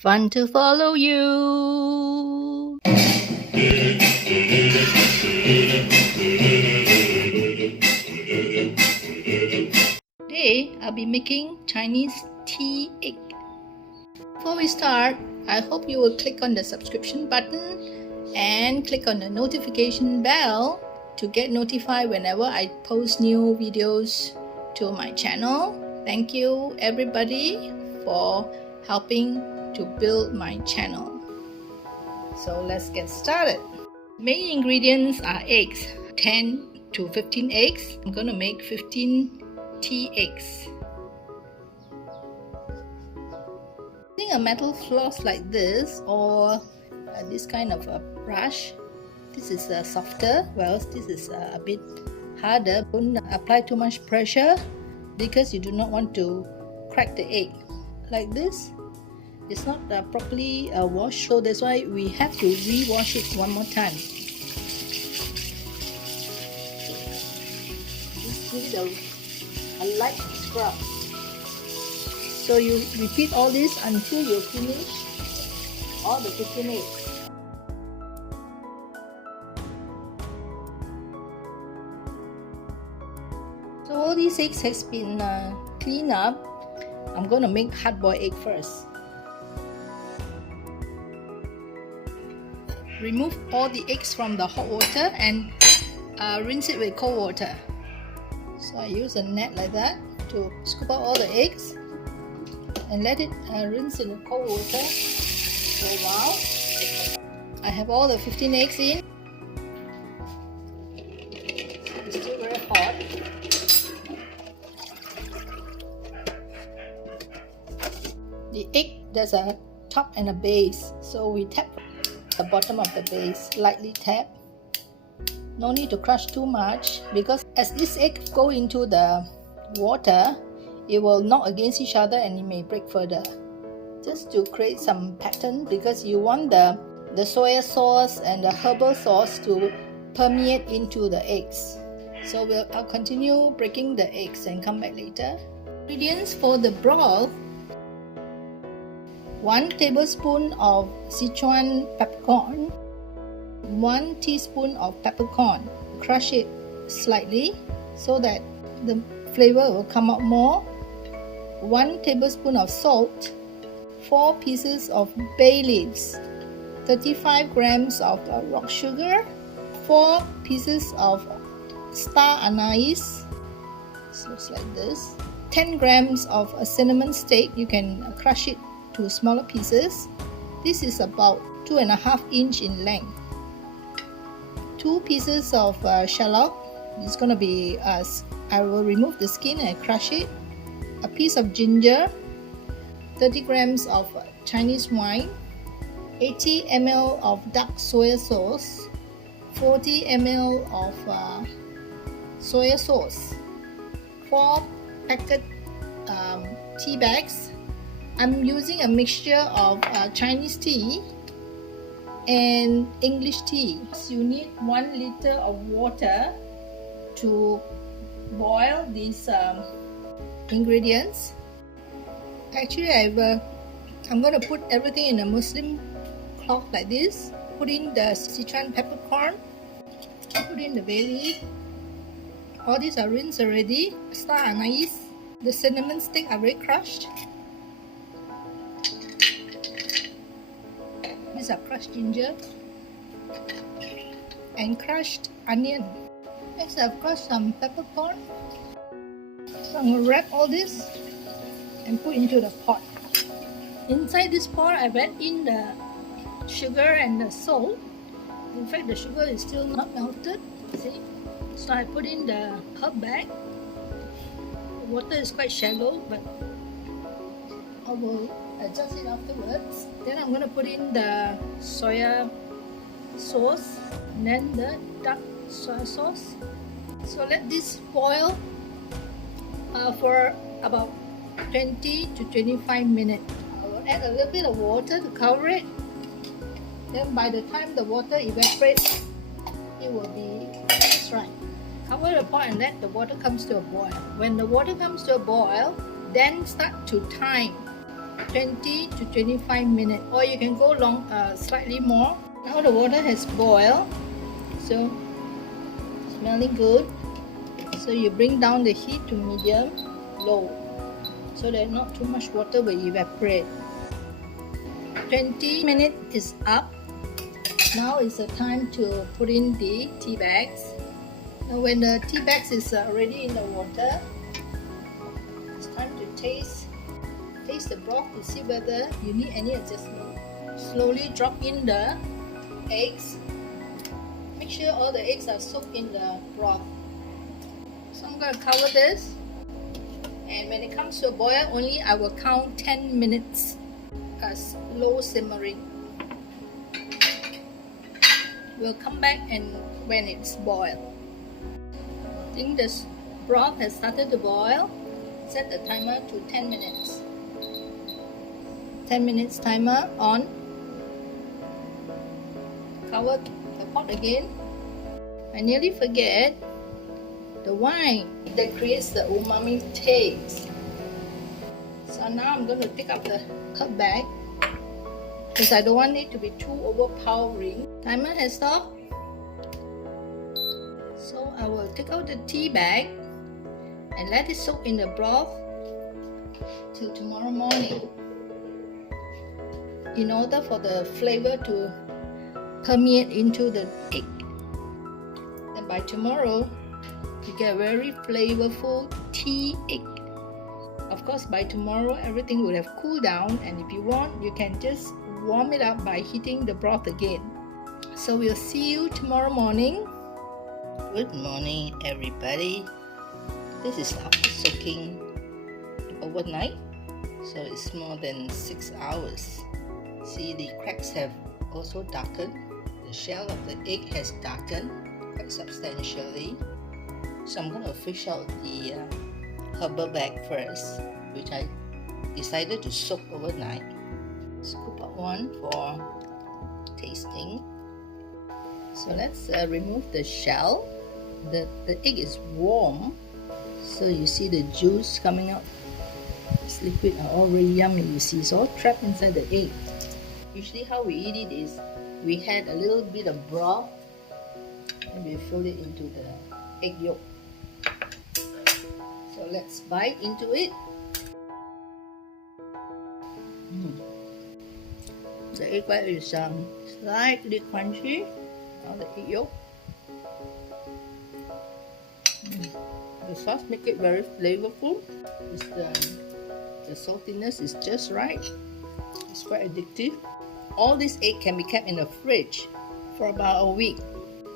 Fun to follow you. Today, I'll be making Chinese tea egg. Before we start, I hope you will click on the subscription button and click on the notification bell to get notified whenever I post new videos to my channel. Thank you everybody for helping to build my channel. So let's get started. Main ingredients are eggs, 10 to 15 eggs. I'm going to make 15 tea eggs. Using a metal floss like this or this kind of a brush. This is softer, whereas this is a bit harder. Don't apply too much pressure because you do not want to crack the egg. Like this, it's not properly washed, so that's why we have to re-wash it one more time. Just give it a light scrub. So you repeat all this until you finish all the 15 eggs. So all these eggs has been cleaned up. I'm going to make hard-boiled egg first. Remove all the eggs from the hot water and rinse it with cold water. So I use a net like that to scoop out all the eggs and let it rinse in the cold water for a while. I have all the 15 eggs in. It's still very hot. The egg, there's a top and a base, so we tap the bottom of the base, lightly tap. No need to crush too much because as this egg go into the water, it will knock against each other and it may break further. Just to create some pattern because you want the soy sauce and the herbal sauce to permeate into the eggs. So I'll continue breaking the eggs and come back later. Ingredients for the broth: 1 tablespoon of Sichuan peppercorn, 1 teaspoon of peppercorn. Crush it slightly so that the flavor will come out more. 1 tablespoon of salt, 4 pieces of bay leaves, 35 grams of rock sugar, 4 pieces of star anise, so it's like this, 10 grams of cinnamon stick. You can crush it to smaller pieces. This is about 2.5 inches in length. 2 pieces of shallot. It's going to be I will remove the skin and crush it. A piece of ginger, 30 grams of Chinese wine, 80 ml of dark soy sauce, 40 ml of soy sauce, 4 packet tea bags. I'm using a mixture of Chinese tea and English tea. So you need 1 liter of water to boil these ingredients. Actually, I'm going to put everything in a Muslim cloth like this. Put in the Sichuan peppercorn, put in the bay leaf. All these are rinsed already. Star anise, the cinnamon stick are already crushed. These are crushed ginger and crushed onion. Next, I've crushed some peppercorn. So I'm going to wrap all this and put into the pot. Inside this pot, I've added in the sugar and the salt. In fact, the sugar is still not melted. See? So I put in the herb bag. The water is quite shallow, but I will adjust it afterwards. Then I'm going to put in the soya sauce and then the dark soy sauce. So let this boil for about 20 to 25 minutes. I will add a little bit of water to cover it. Then by the time the water evaporates, it will be just right. Cover the pot and let the water comes to a boil. When the water comes to a boil, then start to time 20 to 25 minutes, or you can go long, slightly more. Now the water has boiled, so smelling good. So you bring down the heat to medium low, so that not too much water will evaporate. 20 minutes is up. Now is the time to put in the tea bags. Now when the tea bags is already in the water, it's time to taste the broth to see whether you need any adjustment. Slowly drop in the eggs. Make sure all the eggs are soaked in the broth. So I'm going to cover this, and when it comes to a boil only, I will count 10 minutes as low simmering. We'll come back and when it's boiled. I think this broth has started to boil. Set the timer to 10 minutes. 10 minutes timer on. Cover the pot again. I nearly forget the wine that creates the umami taste. So now I'm going to take out the cup bag because I don't want it to be too overpowering. Timer has stopped. So I will take out the tea bag and let it soak in the broth till tomorrow morning, in order for the flavor to permeate into the egg. And by tomorrow, you get a very flavorful tea egg. Of course, by tomorrow, everything will have cooled down, and if you want, you can just warm it up by heating the broth again. So we'll see you tomorrow morning. Good morning, everybody. This is after soaking overnight, so it's more than 6 hours. See, the cracks have also darkened. The shell of the egg has darkened quite substantially. So I'm going to fish out the herbal bag first, which I decided to soak overnight. Scoop out one for tasting. So let's remove the shell. The egg is warm, so you see the juice coming out. This liquid are all really yummy. You see, it's all trapped inside the egg. Usually how we eat it is we had a little bit of broth and we fill it into the egg yolk. So let's bite into it. The egg white is slightly crunchy. Now the egg yolk. The sauce makes it very flavorful. The saltiness is just right. It's quite addictive. All this egg can be kept in the fridge for about a week.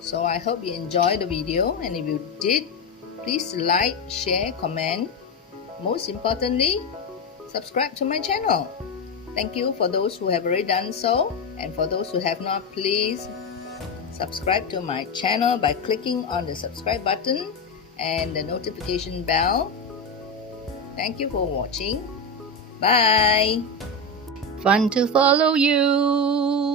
So I hope you enjoyed the video, and if you did, please like, share, comment. Most importantly, subscribe to my channel. Thank you for those who have already done so, and for those who have not, please subscribe to my channel by clicking on the subscribe button and the notification bell. Thank you for watching. Bye. Fun to follow you.